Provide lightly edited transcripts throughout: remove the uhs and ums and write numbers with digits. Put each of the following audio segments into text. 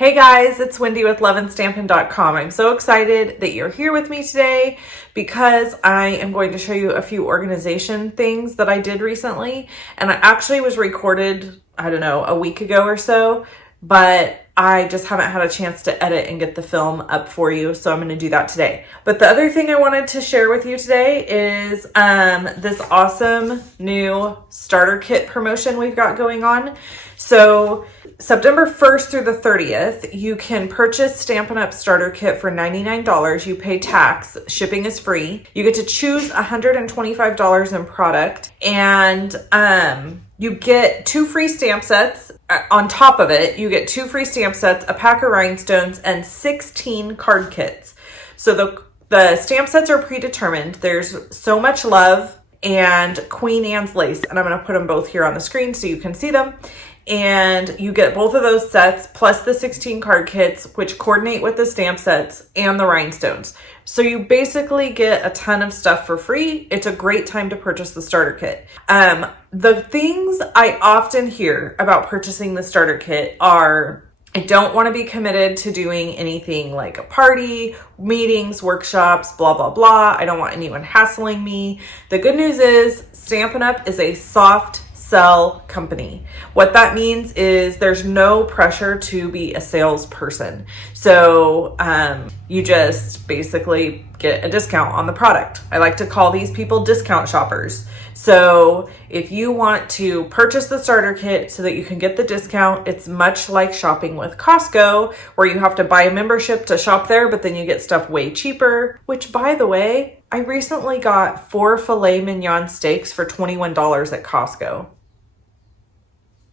Hey guys, it's Wendy with loveandstampin.com. I'm so excited that you're here with me today because I am going to show you a few organization things that I did recently. And I actually was recorded, I don't know, a week ago or so, but I just haven't had a chance to edit and get the film up for you. So I'm going to do that today. But the other thing I wanted to share with you today is this awesome new starter kit promotion we've got going on. So September 1st through the 30th, you can purchase Stampin Up Starter Kit for $99. You pay tax. Shipping is free. You get to choose $125 in product, and you get 2 free stamp sets. On top of it, you get 2 free stamp sets, a pack of rhinestones, and 16 card kits. So the stamp sets are predetermined. There's So Much Love and Queen Anne's Lace, and I'm going to put them both here on the screen so you can see them. And you get both of those sets plus the 16 card kits, which coordinate with the stamp sets and the rhinestones. So you basically get a ton of stuff for free. It's a great time to purchase the starter kit. The things I often hear about purchasing the starter kit are, I don't want to be committed to doing anything like a party, meetings, workshops, blah, blah, blah. I don't want anyone hassling me. The good news is Stampin' Up! Is a soft sell company. What that means is there's no pressure to be a salesperson. So you just basically get a discount on the product. I like to call these people discount shoppers. So if you want to purchase the starter kit so that you can get the discount, it's much like shopping with Costco, where you have to buy a membership to shop there, but then you get stuff way cheaper, which, by the way, I recently got 4 filet mignon steaks for $21 at Costco.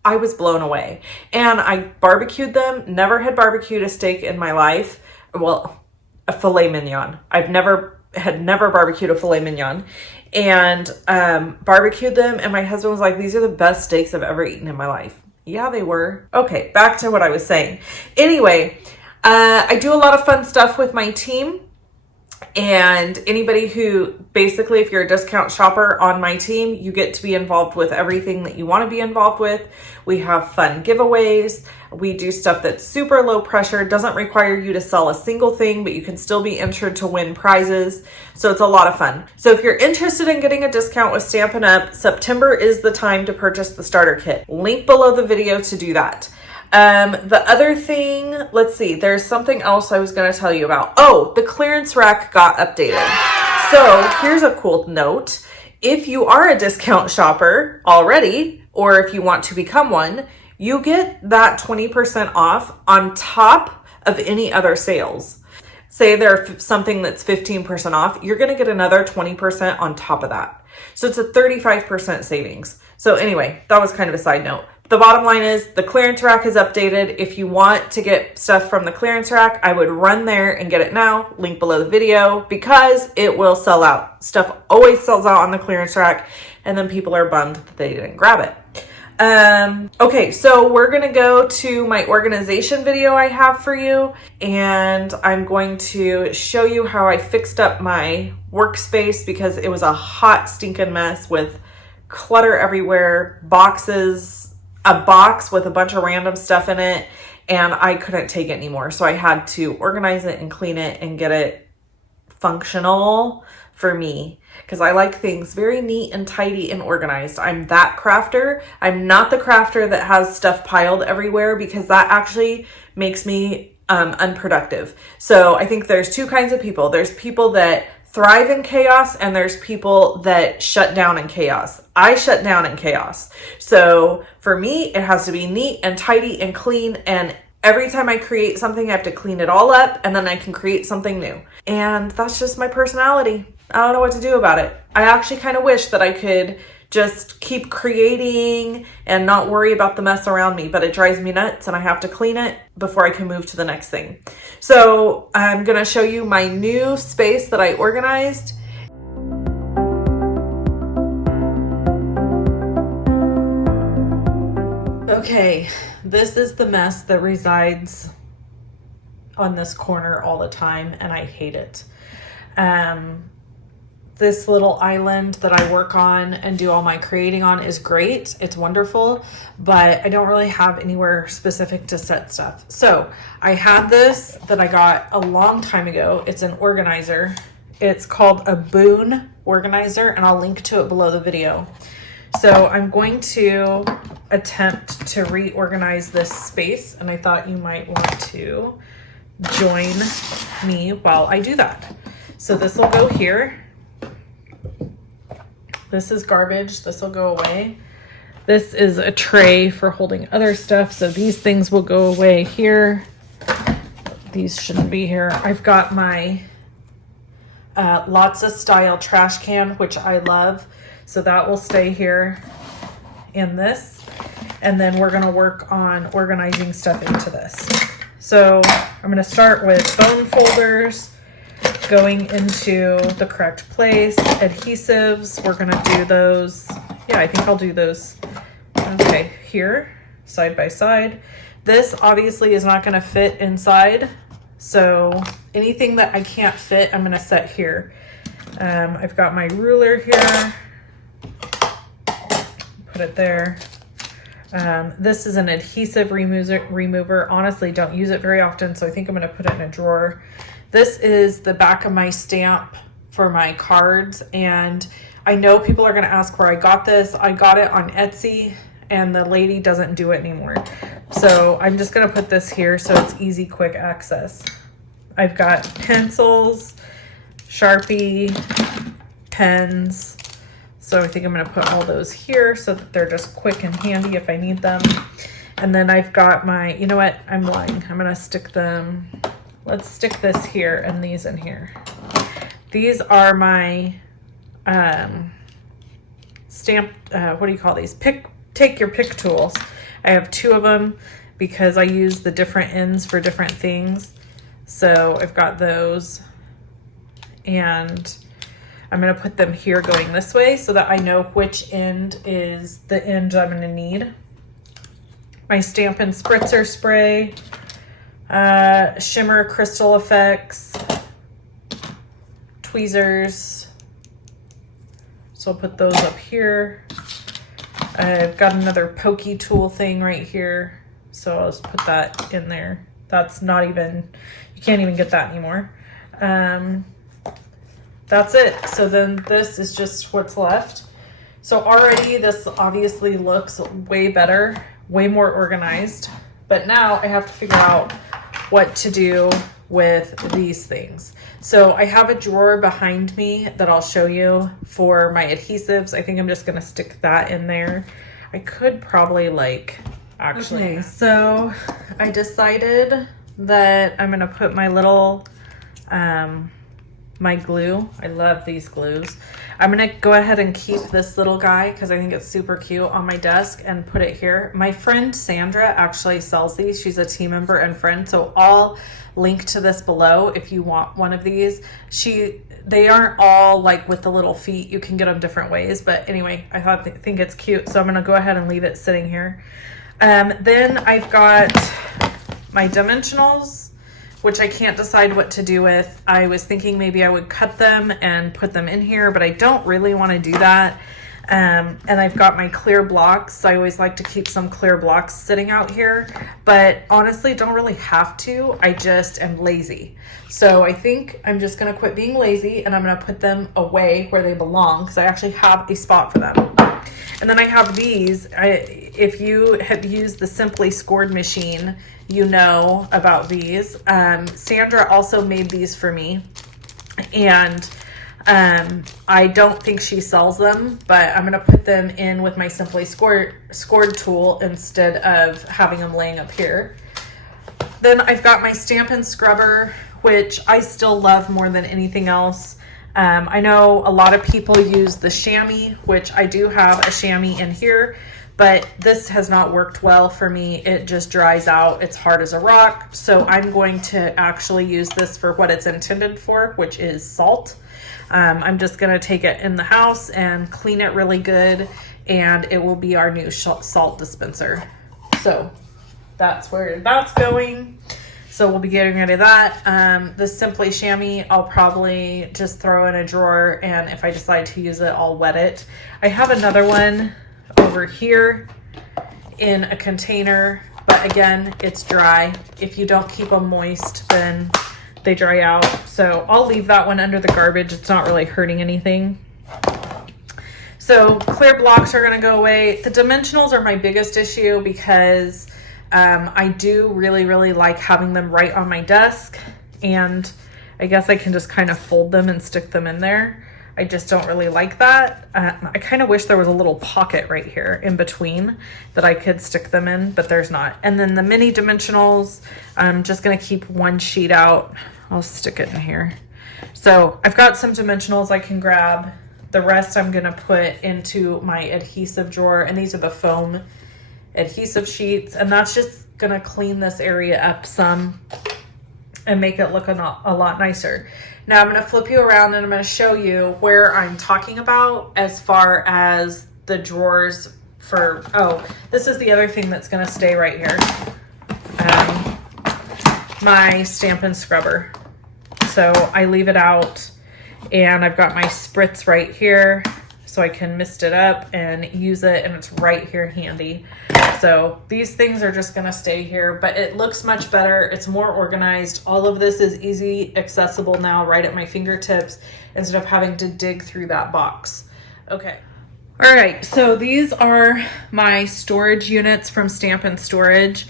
I was blown away, and I barbecued them. Never had barbecued a steak in my life. Well, a filet mignon. I've never barbecued a filet mignon, and barbecued them. And my husband was like, "These are the best steaks I've ever eaten in my life." Yeah, they were. Okay, back to what I was saying. Anyway, I do a lot of fun stuff with my team. And anybody who, basically, if you're a discount shopper on my team, you get to be involved with everything that you want to be involved with. We have fun giveaways. We do stuff that's super low pressure, doesn't require you to sell a single thing, but you can still be entered to win prizes. So it's a lot of fun. So if you're interested in getting a discount with Stampin' Up, September is the time to purchase the starter kit. Link below the video to do that. The other thing, let's see, there's something else I was going to tell you about. Oh, the clearance rack got updated. So here's a cool note. If you are a discount shopper already, or if you want to become one, you get that 20% off on top of any other sales. Say there's something that's 15% off, you're going to get another 20% on top of that. So it's a 35% savings. So anyway, that was kind of a side note. The bottom line is the clearance rack is updated. If you want to get stuff from the clearance rack, I would run there and get it now. Link below the video, because it will sell out. Stuff always sells out on the clearance rack, and then people are bummed that they didn't grab it. Okay, so we're gonna go to my organization video I have for you, and I'm going to show you how I fixed up my workspace because it was a hot stinking mess with clutter everywhere, a box with a bunch of random stuff in it, and I couldn't take it anymore. So I had to organize it and clean it and get it functional for me, because I like things very neat and tidy and organized. I'm that crafter. I'm not the crafter that has stuff piled everywhere, because that actually makes me unproductive. So I think there's 2 kinds of people. There's people that thrive in chaos, and there's people that shut down in chaos. I shut down in chaos. So for me, it has to be neat and tidy and clean, and every time I create something, I have to clean it all up, and then I can create something new. And that's just my personality. I don't know what to do about it. I actually kind of wish that I could just keep creating and not worry about the mess around me, but it drives me nuts, and I have to clean it before I can move to the next thing. So I'm going to show you my new space that I organized. Okay, this is the mess that resides on this corner all the time, and I hate it. this little island that I work on and do all my creating on is great. It's wonderful, but I don't really have anywhere specific to set stuff. So I had this that I got a long time ago. It's an organizer. It's called a BOON Organizer, and I'll link to it below the video. So I'm going to attempt to reorganize this space, and I thought you might want to join me while I do that. So this will go here. This is garbage. This will go away. This is a tray for holding other stuff. So these things will go away here. These shouldn't be here. I've got my Lots of Style trash can, which I love. So that will stay here in this. And then we're going to work on organizing stuff into this. So I'm going to start with bone folders, going into the correct place. Adhesives, we're going to do those. Yeah, I think I'll do those. Okay, here, side by side. This obviously is not going to fit inside. So anything that I can't fit, I'm going to set here. I've got my ruler here. Put it there. This is an adhesive remover. Honestly, don't use it very often, so I think I'm going to put it in a drawer. This is the back of my stamp for my cards, and I know people are going to ask where I got this. I got it on Etsy, and the lady doesn't do it anymore. So I'm just going to put this here so it's easy, quick access. I've got pencils, Sharpie, pens. So I think I'm going to put all those here so that they're just quick and handy if I need them. And then I've got my, you know what, I'm lying. I'm going to stick them. Let's stick this here and these in here. These are my stamp, what do you call these? Take your pick tools. I have 2 of them because I use the different ends for different things. So I've got those, and I'm going to put them here going this way so that I know which end is the end I'm going to need. My Stampin' Spritzer spray, shimmer crystal effects, tweezers. So I'll put those up here. I've got another pokey tool thing right here. So I'll just put that in there. That's not even, you can't even get that anymore. That's it. So then this is just what's left. So already this obviously looks way better, way more organized. But now I have to figure out what to do with these things. So I have a drawer behind me that I'll show you for my adhesives. I think I'm just going to stick that in there. I could probably actually. Okay, so I decided that I'm going to put my little, my glue. I love these glues. I'm going to go ahead and keep this little guy because I think it's super cute on my desk and put it here. My friend Sandra actually sells these. She's a team member and friend. So I'll link to this below if you want one of these. They aren't all with the little feet. You can get them different ways. But anyway, I think it's cute. So I'm going to go ahead and leave it sitting here. Then I've got my dimensionals, which I can't decide what to do with. I was thinking maybe I would cut them and put them in here, but I don't really want to do that. And I've got my clear blocks. I always like to keep some clear blocks sitting out here, but honestly don't really have to. I just am lazy. So I think I'm just going to quit being lazy, and I'm going to put them away where they belong because I actually have a spot for them. And then I have these. If you have used the Simply Scored machine, you know about these. Sandra also made these for me, and I don't think she sells them, but I'm going to put them in with my Simply Scored tool instead of having them laying up here. Then I've got my Stampin' Scrubber, which I still love more than anything else. I know a lot of people use the chamois, which I do have a chamois in here, but this has not worked well for me. It just dries out. It's hard as a rock. So I'm going to actually use this for what it's intended for, which is salt. I'm just going to take it in the house and clean it really good, and it will be our new salt dispenser. So that's where that's going. So we'll be getting rid of that. The Simply Chamois, I'll probably just throw in a drawer, and if I decide to use it, I'll wet it. I have another one over here in a container, but again, it's dry. If you don't keep them moist, then they dry out. So I'll leave that one under the garbage. It's not really hurting anything. So clear blocks are gonna go away. The dimensionals are my biggest issue because I do really like having them right on my desk, and I guess I can just kind of fold them and stick them in there. I just don't really like that. I kind of wish there was a little pocket right here in between that I could stick them in, but there's not. And then the mini dimensionals, I'm just gonna keep one sheet out. I'll stick it in here. So I've got some dimensionals I can grab. The rest I'm gonna put into my adhesive drawer, and these are the foam adhesive sheets, and that's just gonna clean this area up some and make it look a lot nicer. Now I'm gonna flip you around and I'm gonna show you where I'm talking about as far as the drawers for, oh, this is the other thing that's gonna stay right here. My Stampin' Scrubber. So I leave it out, and I've got my spritz right here so I can mist it up and use it, and it's right here handy. So these things are just gonna stay here, but it looks much better. It's more organized. All of this is easy accessible now right at my fingertips instead of having to dig through that box. Okay. All right, so these are my storage units from Stampin' Storage.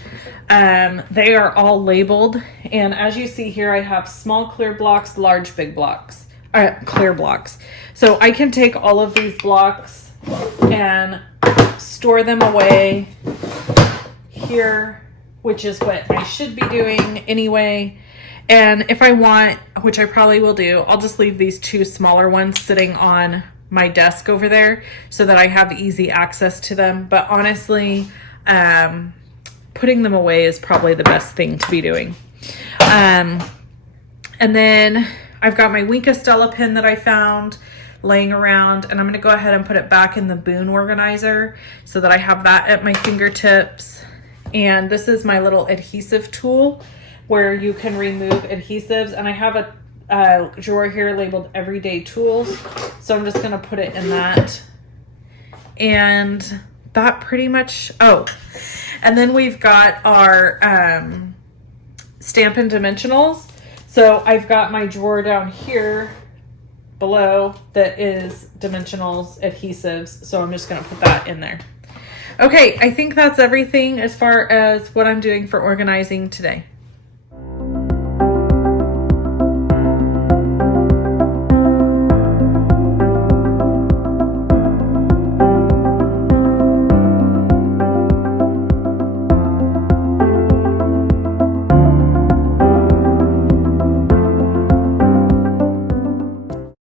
They are all labeled, and as you see here, I have small clear blocks, large big blocks, clear blocks. So I can take all of these blocks and store them away here, which is what I should be doing anyway. And if I want, which I probably will do, I'll just leave these two smaller ones sitting on my desk over there so that I have easy access to them. But honestly, putting them away is probably the best thing to be doing. And then I've got my Wink Estella pin that I found laying around, and I'm gonna go ahead and put it back in the BOON Organizer so that I have that at my fingertips. And this is my little adhesive tool where you can remove adhesives, and I have a drawer here labeled Everyday Tools, so I'm just gonna put it in that. And that pretty much, oh, and then we've got our Stampin' Dimensionals. So I've got my drawer down here below that is dimensionals, adhesives, so I'm just gonna put that in there. Okay, I think that's everything as far as what I'm doing for organizing today.